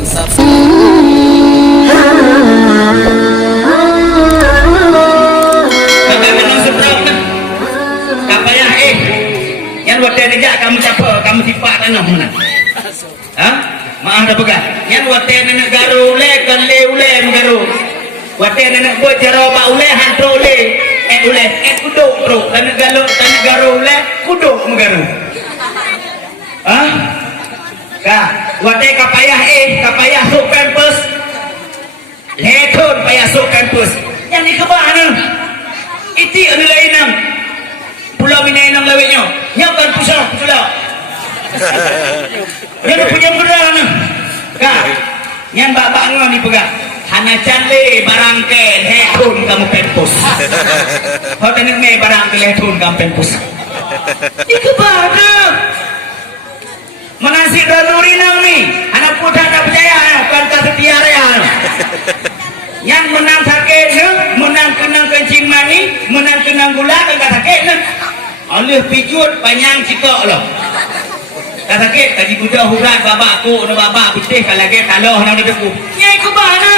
and subscribe. Kakak menang seberang kan? Kakak yang yang wadah ni jak kamu siapa? Kamu tipak tanah mana? Hah? Maaf dah pegang. Yang wadah ni nak garu le, kan le ule mengaru. Wadah ni nak buat jaro ba ule hantro ule. Ule, kuduk bro. Tanah garu ule, kuduk mengaru. Hah? Kak, wadah kapayah kapayah sok pampers. Lekon payah sok pampers. Yang ni kebah ni. Iti anu lain nang. Pulau Minai nang lawetnya. Nyakan pusat pula. Yang punya berang ni. Kak, yang bapak ngau ni pegang. Hana canle barang ke lekon kamu pampers. Kau tak me barang ke lekon kamu pampers. Ini kebah ni. Mengasih daluri nang ni. Anak putra tak percaya. Kan tak setia raya. Yang menang sakit ni, menang kenang kencing mani, menang kenang gula, kan sakit ni. Oleh pijut panjang cikok lah. Tak sakit, kaji budak hurat babak ku, na babak putih kalau lagi taloh nak deku. Nyai kubah ni.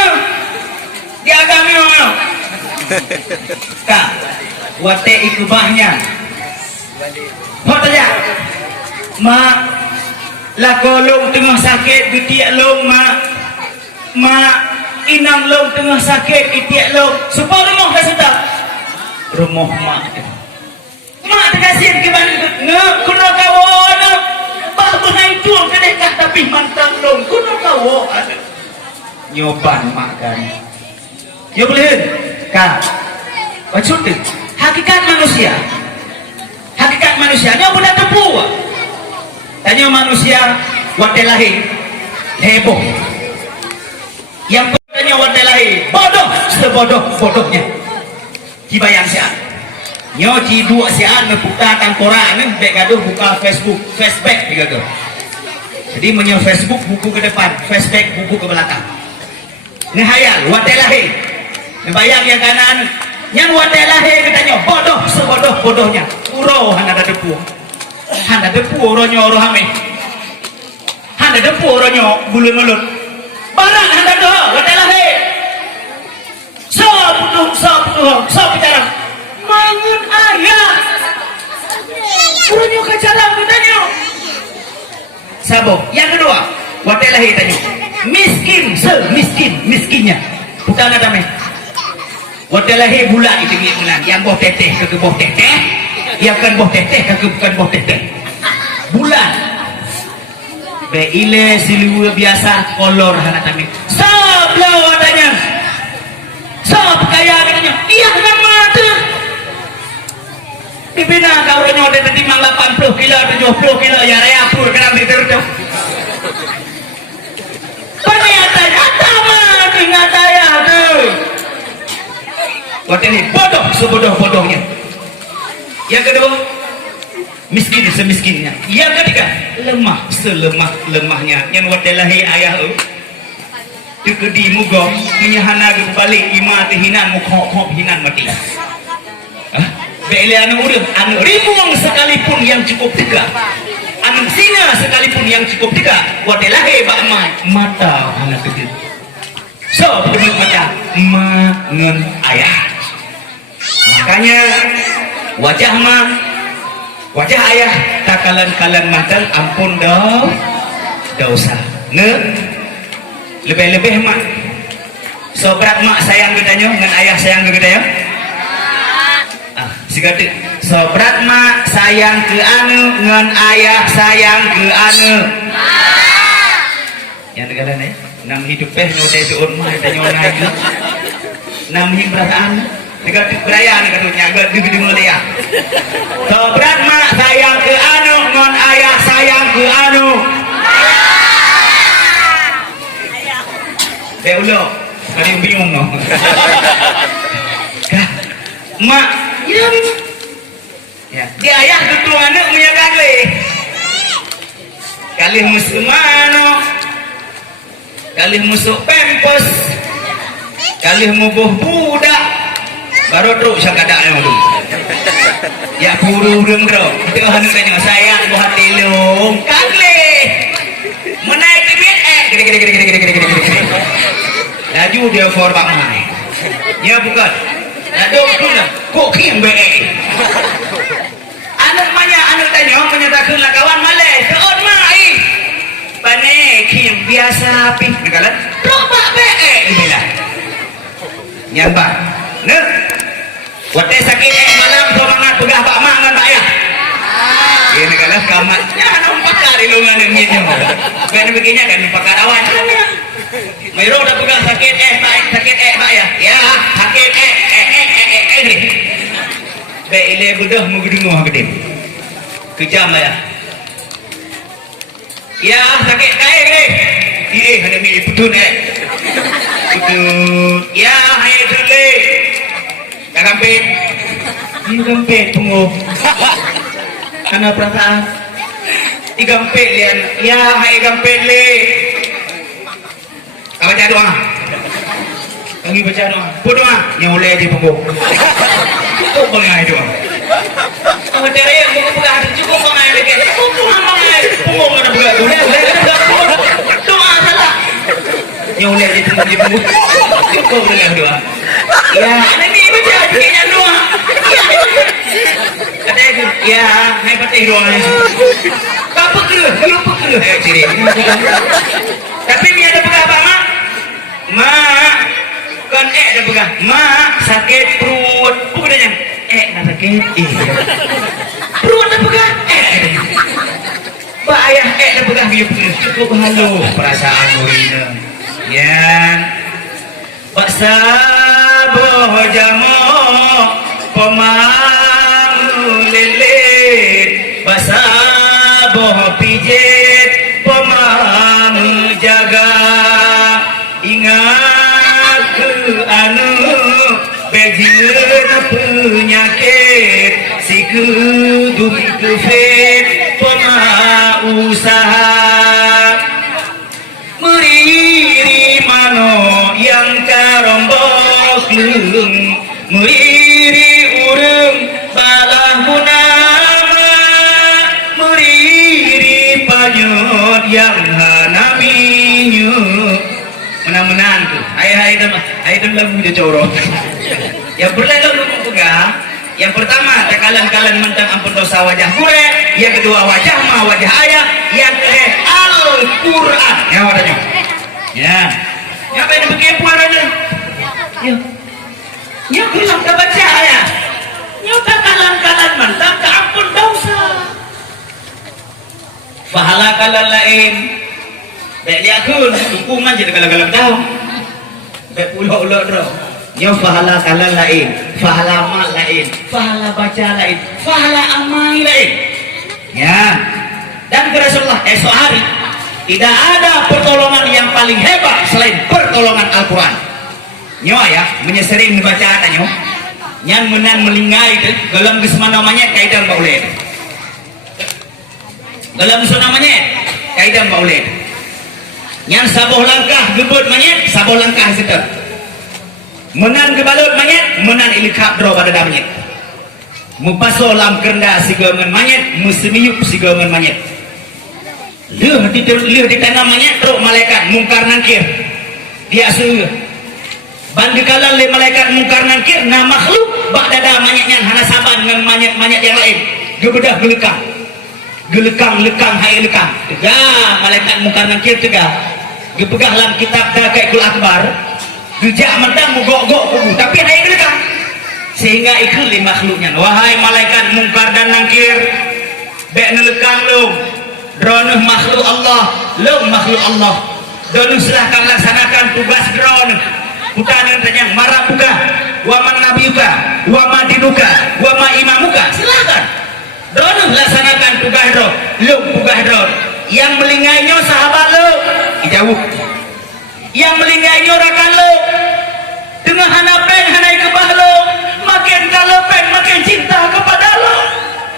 Dia agak ni mana? Kak, wate ikubahnya. Hot aja. Mak, lah kolong tengah sakit, getiak long mak inang long tengah sakit, itiak long supaya rumah dah sedap. Rumah mak mak terkasih ke mana kuno kawan bah benai tuang kedekah tapi mantang long kuno kawan nyoban mak kan ya boleh kan maksud tu hakikat manusia ni benda tepu tanya manusia waktu lahir heboh yang tanya waktu lahir bodoh sebodoh-bodohnya dibayang siap nyoci dua siap membuka tangkorak ni baik gaduh buka Facebook begitu jadi menyo Facebook buku ke depan Facebook buku ke belakang ni hayal waktu lahir bayang yang kanan yang waktu lahir katanya bodoh sebodoh-bodohnya uro hana depu uronyo uro hame hana depu uronyo bulu mulut barang hana doh waktu lahir so bicara mangun ayah uronyo kacalang katanya sabo yang kedua waktu lahir tanya miskinnya bukan ada meh waktu lahir bulan itu bulan yang boh teteh ke boh teteh yang kan boh teteh ke bukan boh teteh bulan beile silu biasa kolor hana tami sob lo adanya sob kaya katanya iya nama tu dibina kau ini ada timang 80 kilo 70 kilo ya raya pur kenapa diterus penyataan atama dengan saya tu waktu ini bodoh sebodoh-bodohnya yang kedua miskin semiskinnya yang ketiga lemah selemah-lemahnya yang waktu lahir ayah tu kedi mugom menyahana ke balik ima tehinan mukhok hinan mati beli anu urang anu ribuan sekalipun yang cukup tegak anu singa sekalipun yang cukup tegak waktu lahir bak mata anak kecil so penuh macam mangen ayah makanya wajah ayah tak kalan matal ampun dosa lebih mak sobrat mak sayang kitanya dengan ayah sayang ke kita ya sigati sobrat mak sayang ke anu dengan ayah sayang ke anu yang negara ni nam hidup nyodai tu urma tanya orang lagi nam hidup perasaan dekat beraya ni katanya agak di mulia sobrat mak sayang ke anu dengan ayah sayang ke anu saya ulo kali bingung no mak ya di ayah tutu anak punya kali muslimano kali musuk pempos kali mubuh budak baru terus sakadaknya dulu ya buru dengro itu anak tanya sayang buat tilung kali menaik ke laju dia forbak mai ya bukan aduh pula kok king be anak manya anak tanya menyatakan lah kawan malai seon mai pane king biasa pi nagalan robak be inilah nyamba ne wate sakit malam sorangan pegah bak mak ngan bak ayah ini kan kamatnya anak pakar ilungan yang ini kan begini kan pakar awan Miro udah pegang sakit baik sakit baik ya sakit ini be ile budah mu gedungu gede kejam ya ya sakit kae gede hanya mi putun putun ya hai dule kagampet ini gampet tunggu karena perasaan igampet lian ya hai gampet le baca doa lagi baca doa pun doa nyoleh di punggung cukup mengai doa kalau tere yang buku pegang cukup mengai lagi cukup mengai punggung ada pegang doa salah nyoleh di punggung cukup mengai doa ya ini baca kayaknya doa katanya ya hai baca doa apa kelu ciri tapi dia ada pegang apa mak kan ada pegang mak sakit perut bukannya nak sakit perut ada pegang ayah ada pegang dia cukup halu perasaan muridnya ya paksa boh jamu pemang lelet paksa boh pijet pemang jaga ingat ke anu bejir penyakit si kedung kefit pemausaha meriri mano yang karombok lung meriri urung balah munama meriri panyut yang hanaminyu menang-menang tuh hai lagu dia coro yang berlalu lu pegang yang pertama takalan-kalan mentang ampun dosa wajah kure yang kedua wajah ma wajah ayah yang ketiga Al-Quran ya wadahnya ya apa yang begini puaranya ya bilang ke baca ayah ya takalan-kalan mentang ke ampun dosa pahala kalan lain dek liakun hukuman jadi galang-galang tahu dek ulo-ulo doh nya pahala kalan lain pahala amal lain pahala baca lain pahala amal lain ya dan ke Rasulullah esok hari tidak ada pertolongan yang paling hebat selain pertolongan Al-Quran nyo ya menyesering membaca nyo nyan menan melingai itu dalam gesma namanya kaidah baulid dalam gesma namanya kaidah baulid yang sabuh langkah gebut manyet sabuh langkah seter menan gebalut manyet menan ilikap dro pada damanyet mupaso lam kerenda sigongan manyet musemiyup sigongan manyet leuh di tanah manyet dro malaikat mungkar nangkir dia seueuh bandikalan le malaikat mungkar nangkir na makhluk bak dada manyetnya hana saban dengan manyet yang lain gebedah gelekang hai lekang tegah malaikat mungkar nangkir tegah gepegah dalam kitab Dakaikul Akbar gejak mentang mugok-gok kubu tapi hai gelekang sehingga ikut li makhluknya wahai malaikat mungkar dan nangkir bek nelekang lu dronuh makhluk Allah lu makhluk Allah dronuh silahkan laksanakan tugas dronuh putanan tanya marah buka wa man nabiyuka wa ma dinuka wa ma imamuka silahkan dronuh laksanakan tugas dronuh lu tugas dronuh yang melingainya sahabat lu jauh yang melingainya rakan lu dengan hanapen hanai kebah lu makin kalepen makin cinta kepada lu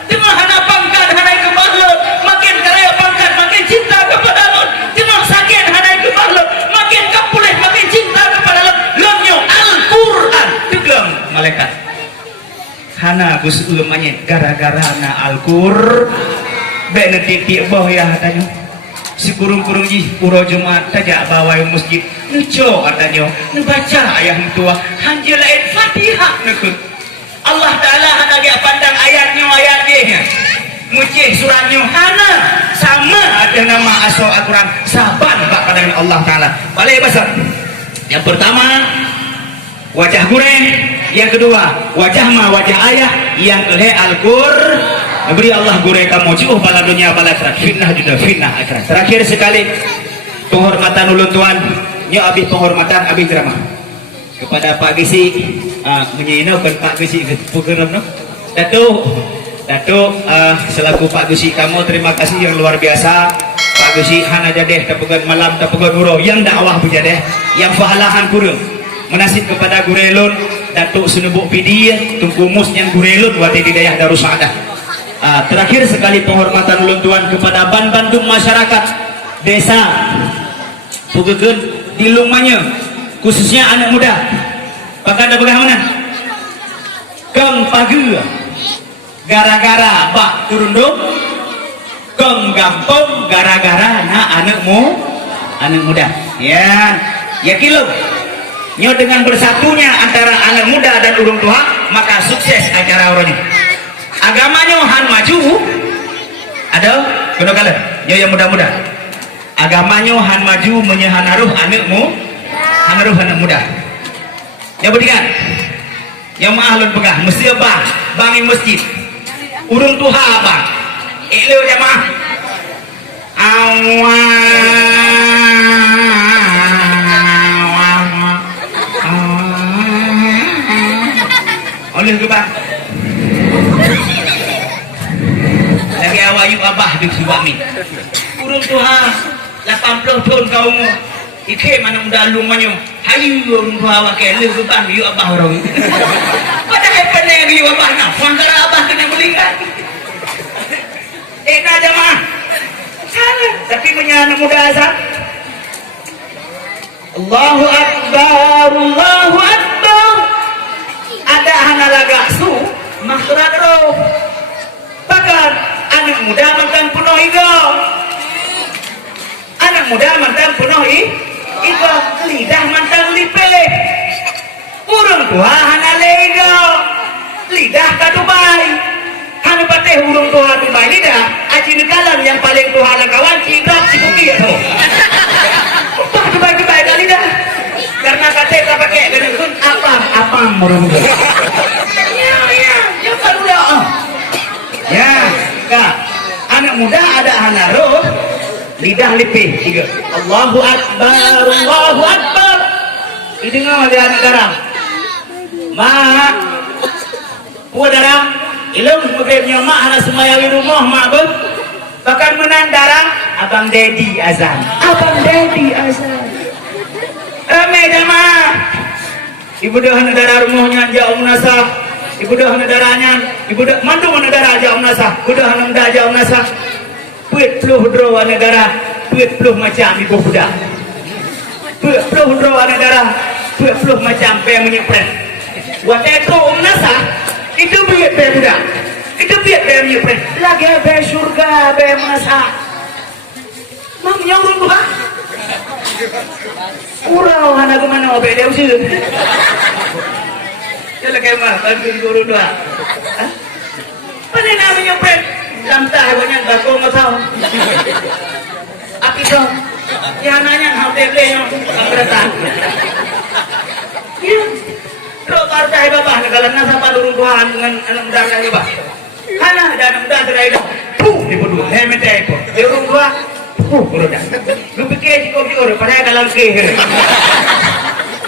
dengan hana pangkat hanai kebah lu makin karya pangkat makin cinta kepada lu dengan sakit hanai kebah lu makin kapulih makin cinta kepada lu lumnya Al-Quran teglam malaikat hana gus ulamanya gara-gara na Al-Qur bek titik boh ya katanya Sikurung-kurung ji puro Jumat tajak bawai masjid nuco katanya baca ayat tua hanjil lain Fatihah nekut Allah Ta'ala hana dia pandang ayatnya mucih suratnya hana sama ada nama asal Al-Quran saban pak kadang Allah Ta'ala balik bahasa yang pertama wajah gureng, yang kedua wajah ma wajah ayah, yang kedua Al-Qur'an beri Allah gureng kamu ciuh bala dunia bala akhirat fitnah dunia fitnah akhirat. Terakhir sekali penghormatan ulun tuan nya abis penghormatan abis ceramah kepada Pak Gisi menyinaukan Pak Gisi pugeram no Datuk selaku Pak Gisi kamu terima kasih yang luar biasa Pak Gisi hana jadeh tapugan malam tapugan uro yang dakwah bujadeh yang fahalahan kurung menasib kepada gurelun Datuk Sunubuk Pidi tungkumus yang gurelun wati di dayah Darussadah. Terakhir sekali penghormatan ulun tuan kepada Bandung masyarakat desa Pugeun di Lumanya khususnya anak muda bahkan ada bagaimana Kang Pagi gara-gara bak turundung Kang Gampong gara-gara anak muda ya kilo nyo dengan bersatunya antara anak muda dan urung tua maka sukses acara orangnya agamanya han maju ada kuno kala nyo yang muda-muda agamanya han maju menyehanaruh anakmu hanaruh anak muda ya berikan yang mahlun pegah mesti bangi masjid urung tuha abang ilu jamaah oleh ke bang lagi awayu abah di suami urung tuha 80 tahun kau mu ike mana muda lumanyo hayu urung tuha wakil ke bang yu abah orang padahal peneng yu abah na wangkara abah kena melingkat nak jamaah salah tapi menyana muda asal Allahu Akbar Allahu Akbar ada hana laga su maksurat roh bahkan anak muda mantan penuh ego anak muda mantan penuh ego lidah mantan lipe urung tua hana lego lidah kadubai hana pateh urung tua dubai lidah aji nekalan yang paling tua lang kawan cikrap cikuki ya tuh upah dubai kali dah karena kata pakai dengan apa murung ya kan udah ya kak anak muda ada anak roh lidah lipih tiga Allahu Akbar ini ngomong ada anak darah mak buat darah ilmu mungkinnya mak anak semayawi rumah mak ber bahkan menang darah abang Dedi azan ramai jamaah ibu dah negara rumahnya jauh nasah ibu dah negaranya ibu dah mandu negara jauh nasah ibu dah negara jauh nasah puit peluh drawa negara puit peluh macam ibu budak puit peluh drawa negara puit peluh macam pe menyepret waktu itu nasah itu puit pe budak itu puit pe menyepret lagi pe surga pe nasah mang nyong rumah urau hana kemana obe dia usir jala kemah kalbin guru dua panen namanya pren lamtah banyak bako masau api dong ya nanya hal tebe yang angkratan ya terus partai bapak negalan nasa palurung tuhan dengan anak muda kali bah hana ada anak muda terai dah di bodoh hemete itu dia urung tua udah lu pikir jika orang pada dalam kehir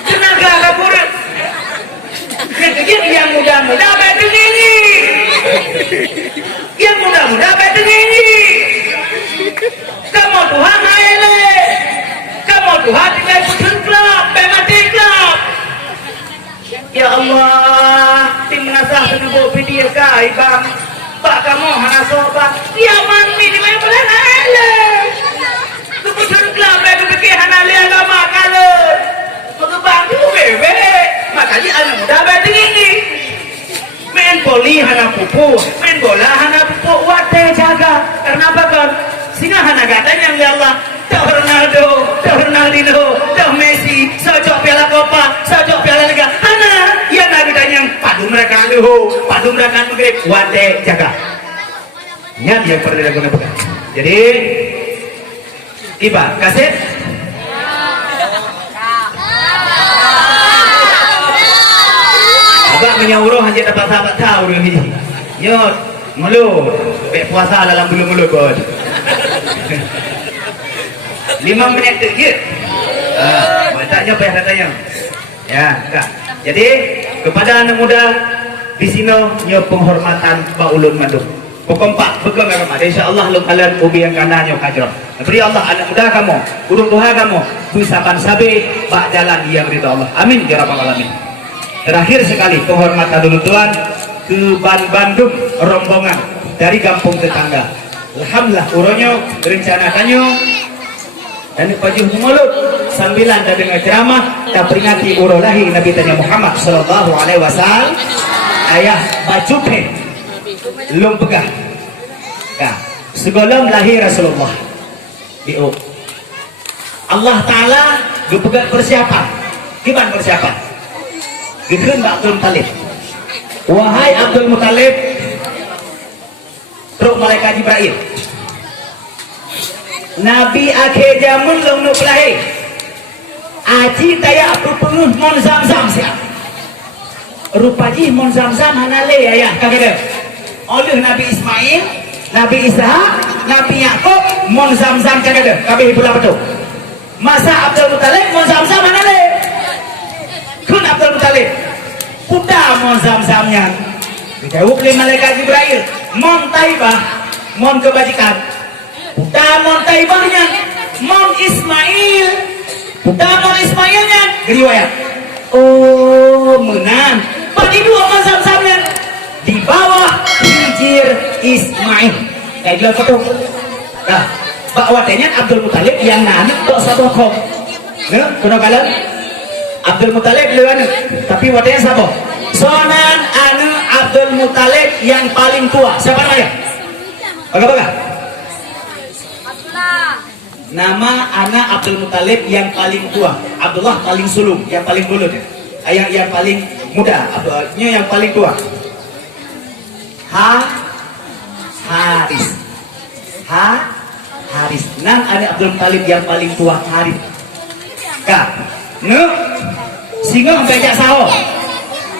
tenaga kaburan yang muda-muda betul ini yang muda-muda betul ini kamu Tuhan maile kamu Tuhan tinggal putus klub pemati klub ya Allah tim nasah senubu video kai bang pak kamu hana sobat dia mami di mana boleh naile keputusan kelab aku fikir hana lihat agama kalau bantu bebe makanya anak muda betul ini main poli hana pupu main bola hana pupu wate jaga Allah. Dah Ronaldo, dah Ronaldinho, dah Messi, sajak piala Copa, sajak piala Liga. Hana, ya Nabi tanya, padu mereka lu, padu mereka negeri, wate jaga. Nyat yang pernah guna bukan. Jadi, tiba kaset. Agak menyauruh hanya dapat sahabat tahu ni. Nyot, mulu, puasa dalam bulu mulut bos. 5 minit tu je. Bantaknya payah katanya. Ya, enggak. Jadi kepada anak muda di sini nyo penghormatan ba ulun manduk. Pokok 4 pegang agama. Insyaallah lu kalian ubi yang kanannya kajro. Beri Allah anak muda kamu, urung Tuhan kamu, bisaban sabe bak jalan yang ridha Allah. Amin ya rabbal alamin. Terakhir sekali penghormatan dulu Tuhan ke Bandung rombongan dari kampung tetangga. Alhamdulillah uronyo rencana kanyo dan pajuh mulut sambilan dah dengar ceramah dah peringati urolahi Nabi tanya Muhammad sallallahu alaihi wasallam ayah baju pen lum pegah ya sebelum lahir Rasulullah diu Allah Ta'ala dipegat persiapan gimana persiapan dikeun Abdul Muttalib wahai Abdul Muttalib truk malaikat Jibril Nabi akhir zaman long nuk lahir. Aji taya apa penguh mon zam-zam siap. Rupaji mon zam-zam hanale ayah kagak. Oleh Nabi Ismail, Nabi Ishak, Nabi Yakub mon zam-zam kagak. Kabeh pula betul. Masa Abdul Muttalib mon zam-zam hanale. Kun Abdul Muttalib. Kuda mon zam-zamnya. Dijawab oleh malaikat Jibril. Mon Taibah, mon kebajikan. Damon Taibahnya Mon Ismail Damon Ismailnya riwayat oh menang bagi dua mazhab-mazhabnya di bawah hijir Ismail kayak gila betul nah Pak Watenya Abdul Muttalib yang nana kok satu kok nah kena kala Abdul Muttalib lewan tapi watenya sabo sonan anu Abdul Muttalib yang paling tua siapa namanya baga-baga nama anak Abdul Muttalib yang paling tua Abdullah paling sulung yang paling bulut yang paling muda Abdullahnya yang paling tua Haris nan anak Abdul Muttalib yang paling tua Haris kak singa bejak sao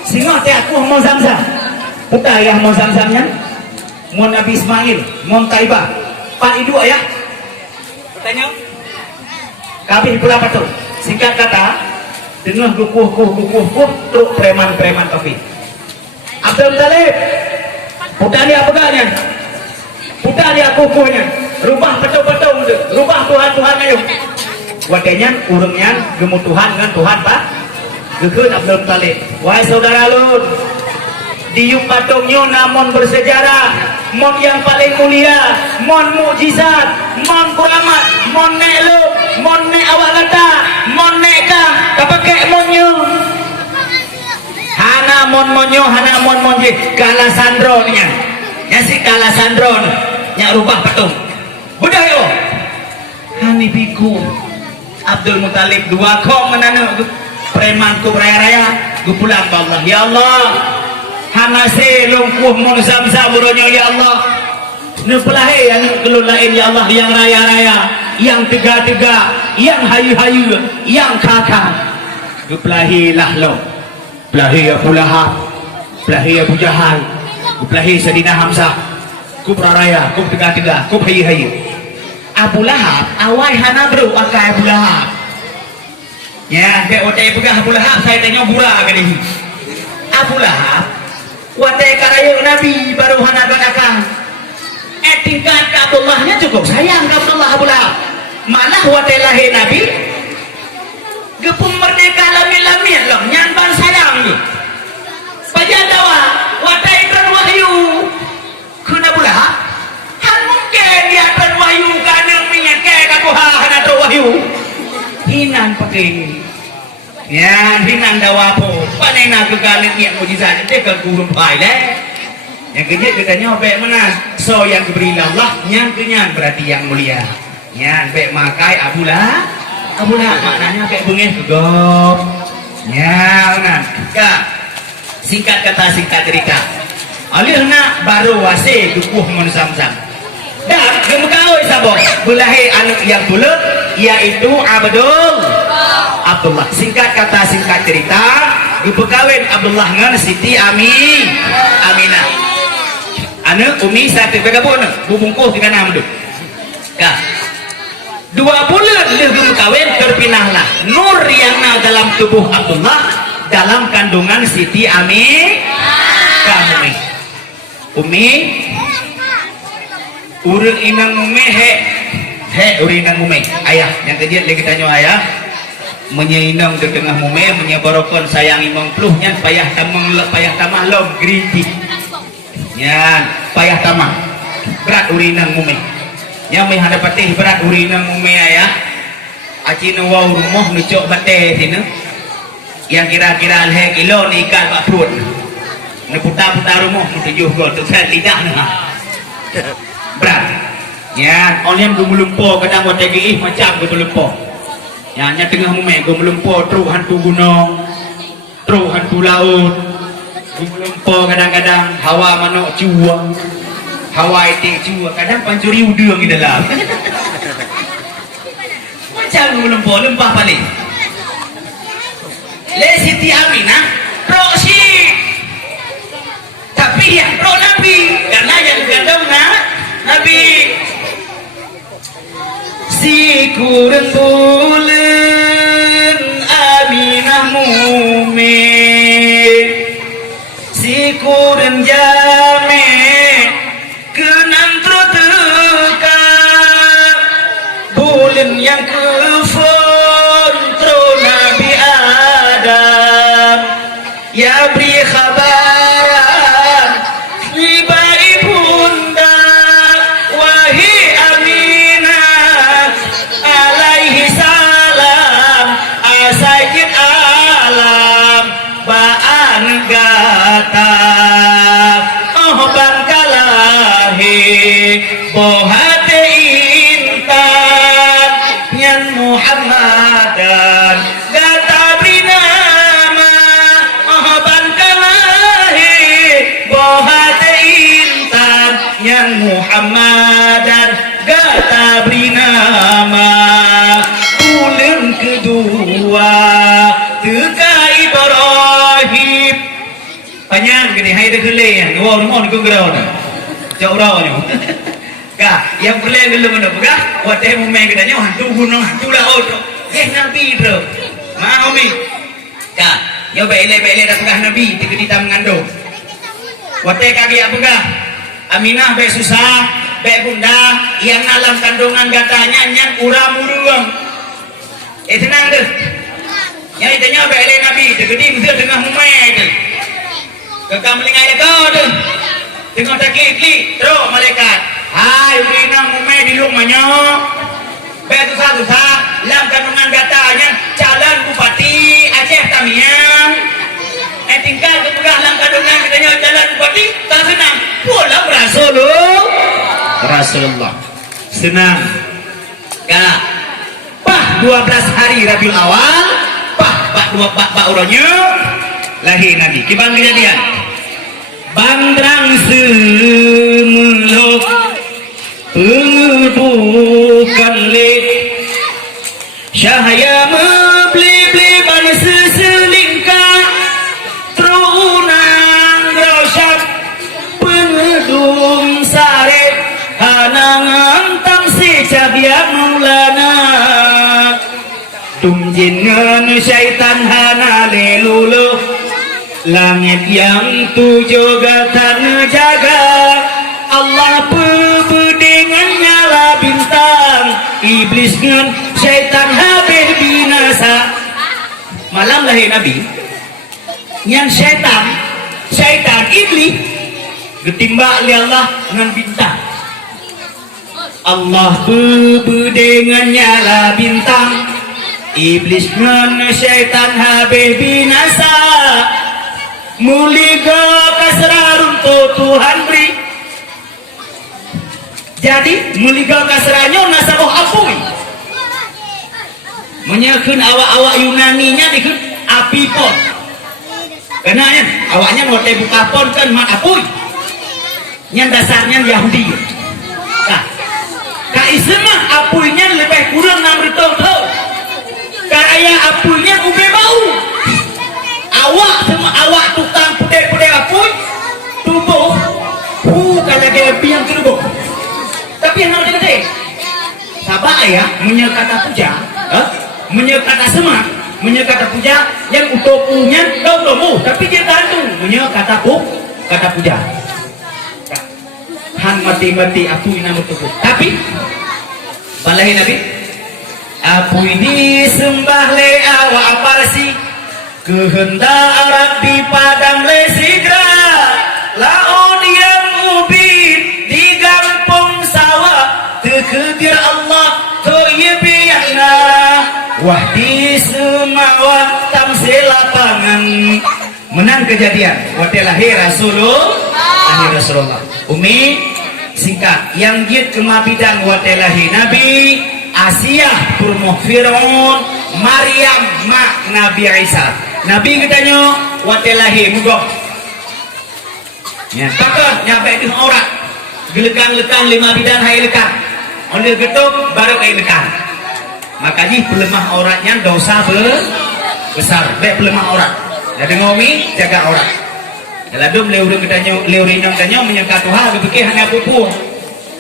singa teh aku mau zam-zam putar ya mau zam-zamnya mau Nabi Ismail mau Taibah pak idu ayah tanya kami pula betul singkat kata dengan gukuh truk preman topi Abdul Muttalib putar dia pegangnya putar dia kukuhnya rubah betul rubah Tuhan ayo wadenya urungnya gemu Tuhan dengan Tuhan pak gekeun Abdul Muttalib wahai saudara lun diuk patungnya namun bersejarah mon yang paling mulia mon mukjizat mon keramat mon nek lu mon nek awak lata mon nek kah kapake monyo hana mon je kala sandro nya si kala sandro nya rubah patung budak yo hani biku Abdul Muttalib dua kong menana preman ku raya gu pulang ke Allah ya Allah hanase lungkuh mon zam-zam buronyo ya Allah nepelahe yang kelulain ya Allah yang raya-raya yang tega-tega yang hayu-hayu yang kakak gepelahi lahlo pelahi Abu Lahab pelahi Abu Jahal pelahi Sayyidina Hamzah ku praraya ku tega-tega ku hayu-hayu Abu Lahab awai hana bro akai Abu Lahab ya dek otai pegah Abu Lahab saya tanya bura gini Abu Lahab watai karayu Nabi baru hana gadakan tingkat ke Abdullahnya cukup sayang ke Abdullah Abu Lahab malah watai lahir Nabi gepung merdeka lamin-lamin loh nyanban sayang nih pajadawa watai kan wahyu kuna Abu Lahab hal mungkin dia kan wahyu karena minyak kayak kakuha hana ter wahyu hinan pakai ini ya hinan dawapo panena kegalit yang mujizat itu ke gurun baik yang kejut katanya apa mana so yang diberi Allah yang kenyan berarti yang mulia nya bek makai abulah maknanya bek bengeh gegop nya kan ka singkat kata singkat cerita alirna baru wase dukuh mun samsam dan gemekawai sabok belahi anak yang bulat yaitu Abdullah. Singkat kata singkat cerita dipekawin Abdullah ngan Siti Aminah anak umi satu bergabung bubungkuh dengan nama ka 2 bulan dia gemekawin terpinahlah nur yang dalam tubuh Abdullah dalam kandungan Siti Aminah umi urang inang mume urang inang mume ayah yang kejadian lagi tanya ayah menyainang ke tengah mume menyebarokon sayangi mengpluhnya payah tamah lom gerinti nyan payah tamah berat urinang mume yang may hadapatih berat urinang mume ayah aci nawau rumah nucok bate sini yang kira-kira alhe kilo ni ikan pak perut neputar-putar rumah nutujuh gol tu saya lidah berat ya orang gue melumpuh kadang buat TGI macam gue melumpuh ya nya tengah mume gue melumpuh terus hantu gunung terus hantu laut gue melumpuh kadang-kadang hawa manok cuang hawa itu cuang kadang pancuri udang di dalam macam gue melumpuh lempah paling le Siti Aminah proksi tapi yang pro Nabi karena yang gandong Nabi si kurang bulan Aminah mume si kurang jame kenang terteka bulan yang kefon tro Nabi Adam ya beri khabaran ibai bunda wahai Aminah alaihi salam asajid alam baan gata oh bangkalahi bohate intan nyan Muhammadan gata brinama oh bangkalahi bohate intan nyan Muhammadan gata brinama bulan kedua teka Ibrahim panjang gini hai dah kelih yang gua rumah ni gerau dah jauh rau ni kah yang kelih dulu mana kah wadah mume kita nyo hantu gunung hantu laut Nabi bro mau mi kah yo bele dah pegah Nabi di kita mengandung wadah kaki apa kah Aminah be susah be bunda yang alam kandungan katanya nyan uram uruang tenang deh yang itanya bele Nabi tegedi mesti tengah mume deh kekam melingai kau deh tengah takiki terus malaikat hai urinang mume di rumahnya be susah lam kandungan katanya calon bupati Aceh Tamiang tinggal kepegah lam kandungan katanya calon bupati tak senang pulang Rasulullah senang gak pah 12 hari Rabiul Awal pah pak uronya lahir Nabi kibang kejadian bandrang semelok pengebukan lek syahaya mebeli-beli ban seselingkah terunang rosyap pengedung sare hanangan tang secabian mulana tumjingan syaitan hana lelulu langit yang tujuh gatan jaga Allah pebedengan nyala bintang iblis ngan syaitan habis binasa malam lahir Nabi yang syaitan iblis ketimbang li Allah dengan bintang Allah bebedengan nyala bintang iblis ngan syaitan habis binasa muliga kasrarun Tuhan beri jadi muliga kasranya nasabah apui menyekeun awak-awak Yunani nya dikeun api pon. Kenanya awaknya mau buka pon kan mak apuy. Nya dasarnya Yahudi. Nah, ka Islam mah apuynya lebih kurang 6 tahun. Karaya apuynya ube bau. Awak semua awak tukang pudai-pudai apuy tubuh. Kalau dia biang tubuh. Tapi yang namanya gede. Sabah ya, menyekata puja, menyekata semak, menyekata puja yang utopunya domu, tapi dia gantung menyekata kata puja. Han mati-mati apuy nama tubuh. Tapi balahi Nabi apuy disembah le awak aparsi kehendak Rabbi padam le sigra laon yang ubin di gampung sawah kedir Allah toyibiyana wahdi semawa tamsil lapangan menang kejadian waktu lahir Rasulullah Umi singkat yang jid kemabidan waktu lahir Nabi Asiyah Purmoh Fir'aun Maryam mak Nabi Isa Nabi katanya waktu lahir mugok ya takut nyampe itu orang gelekan-lekan 5 bidan hai lekan ondel getuk baru kai lekan makanya pelemah auratnya dosa besar baik pelemah aurat jadi ngomi jaga aurat ladum leurung katanya leurinong katanya menyangka Tuhan berpikir hanya pupu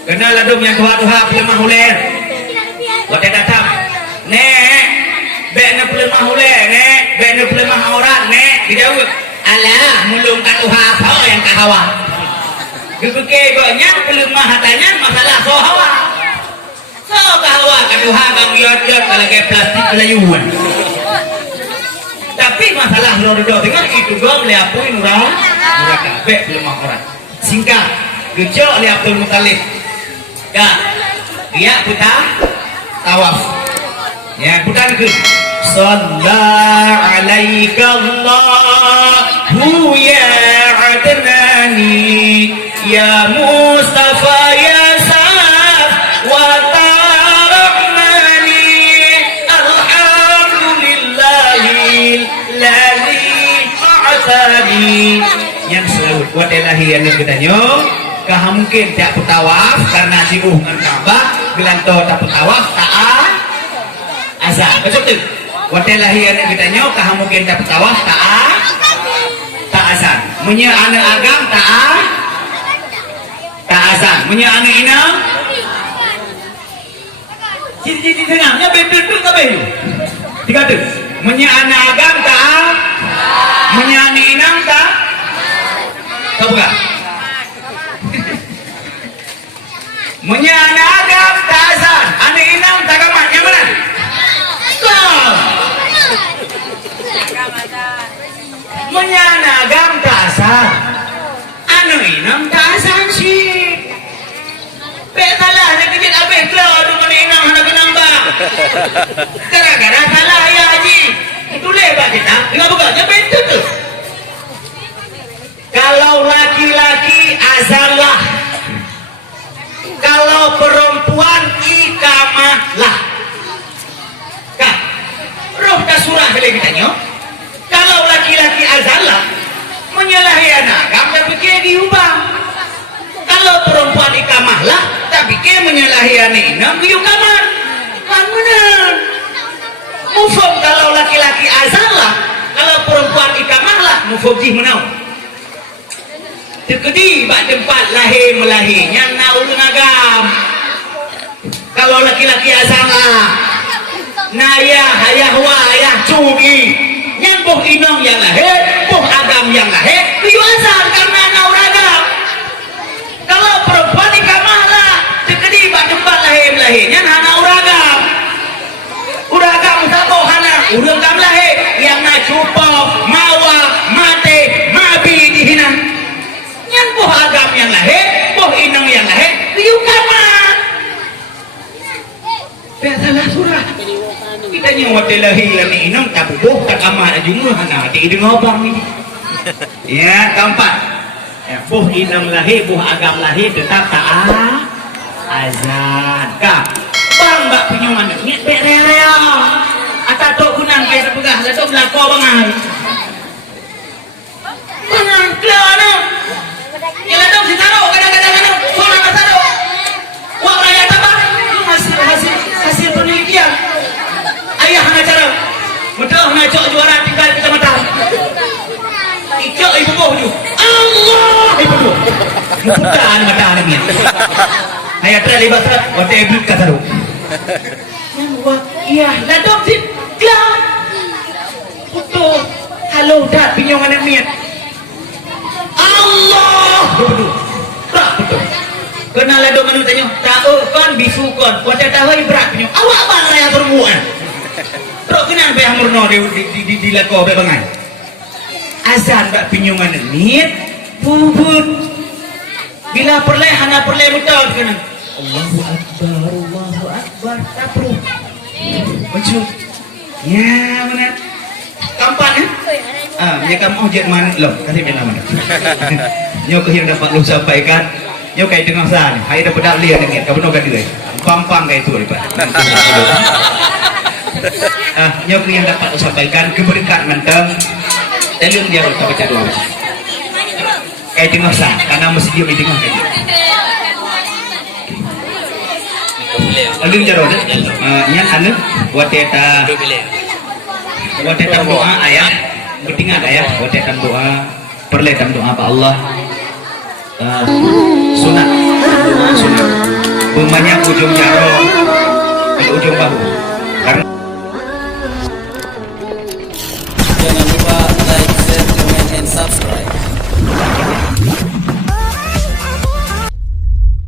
kena ladum yang Tuhan pelemah ulen waktu datang nek baik pelemah ulen nek baik pelemah aurat nek dijawab alah mulung kat Tuhan apa yang kahawa dipikir gonya pelemah hatanya masalah so hawa so kahawa kat Tuhan bang yot-yot kalau kayak plastik kelayuan tapi masalah lorido dengan itu gom liapui nurah kabeh pelemah orang singkat gejok li Abdul Muthalib ya dia putar tawaf ya putar ke sallallahu alaika Allahu ya adnani ya Mustafa ya Saf wa tarahmani alhamdulillahi ladzi a'tani yang selalu buat lahir yang katanya kah mungkin tak petawaf karena sibuk dengan Ka'bah bilang to tak petawaf taat azan betul tu buat lahir yang katanya kah mungkin tak petawaf taat azan punya anak agam taat azan punya anak ina jadi tengahnya betul tu tak betul tiga tu punya anak agam taat punya anak ina tak tahu bukan? Menyana agam tak azan, ane inang tak gamat, yang mana? Kau. Menyana agam tak azan, ane inang tak azan sih. Salah, nak kejut abis keluar tu mana inang nak kenang bang. Gara-gara salah ya haji. Itu lebat kita, dengar bukan? Yang betul tu. Kalau laki-laki azanlah, kalau perempuan ikamahlah. Kak, roh tak surah boleh ditanya. Kalau laki-laki azanlah, menyalahi anak agam tapi dia diubah. Kalau perempuan ikamahlah, tapi dia menyalahi anak inam diukamah. Kan benar. Mufum kalau laki-laki azanlah, kalau perempuan ikamahlah, mufum jih menau. Tekedi bak tempat lahir melahir yang naul ngagam. Kalau laki-laki azama naya hayahwa ayah cugi yang buh inong yang lahir buh agam yang lahir piu azam karena naul agam. Kalau perempuan ikamahlah tekedi bak tempat lahir melahir yang naul agam. Udah agam satu hana udah agam lahir yang nak cupo mawa mate mabi dihina. Yang buh agam yang lahir, buh inang yang lahir, piu kamar. Salah surah. Kita nyawat lahir yang inang tak buh tak kamar jumlah hana ti ide ngobang ni. Ya, keempat. Ya, buh inang lahir, buh agam lahir tetap taat azan. Kak, bang bak punya mana? Ni berea. lako bangai. Bangai kelana. Yang ada si taro kadang-kadang anu, sono na taro. Wang raya apa? Hasil penelitian. Ayah hana cara. Mudah hana cok juara tinggal kecamatan. Icok ibu bohju. Allah ibu tu. Bukan mata anaknya. Ayah terlibat waktu iblis kata tu. Iya, ladok sih. Dia. Betul. Halo, dah pinyong anak miat. Allah. Betul. Tak betul. Kenal ladok manu tanya. Tahu kan bisu kon. Waktu tahu berat pinyong. Awak bang raya perempuan. Terus kenal bayang murno di lako bebangan. Azan bak pinyong anak miat. Bubut. Bila perleh, hana perleh betul kena. Allahu Akbar. Tak perlu. Baju. Ya, mana? Kampan ya? Ya kamu ojek mana? Loh, kasih bila mana? Nyo yang dapat lu sampaikan. Nyo kayak dengar sana. Hai dapat dali yang ngit. Kamu nogat dia. Pampang kayak itu lipat. Nyo yang dapat lu sampaikan keberkat mentang. Telung dia kalau baca doa. Kayak dengar sana. Karena mesti dia mendengar kayak gitu. Alung jaro deh, nyan anu, wateta doa ayah, bertingat ayah, wateta doa, perletam doa apa Allah, sunat, banyak ujung jaro, ujung bahu, karena